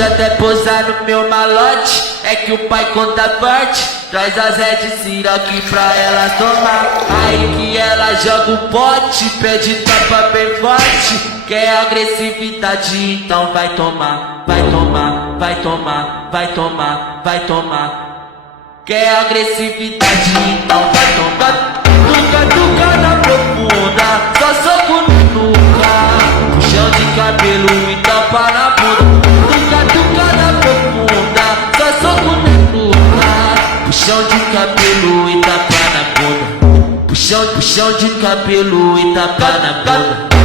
Pode até posar no meu malote, é que o pai conta parte. Traz as Red Siroque pra ela tomar. Aí que ela joga o pote, pede tapa bem forte. Quer agressividade, então vai tomar. Vai tomar, vai tomar, vai tomar, vai tomar. Quer agressividade, então vai tomar. Tuca na profunda, só soco no nuca. Puxão de cabelo e tapa na bunda. Tuca na profunda, só soco no nuca. Puxão de cabelo e tapa na bunda. Puxão de cabelo e tapa na bunda.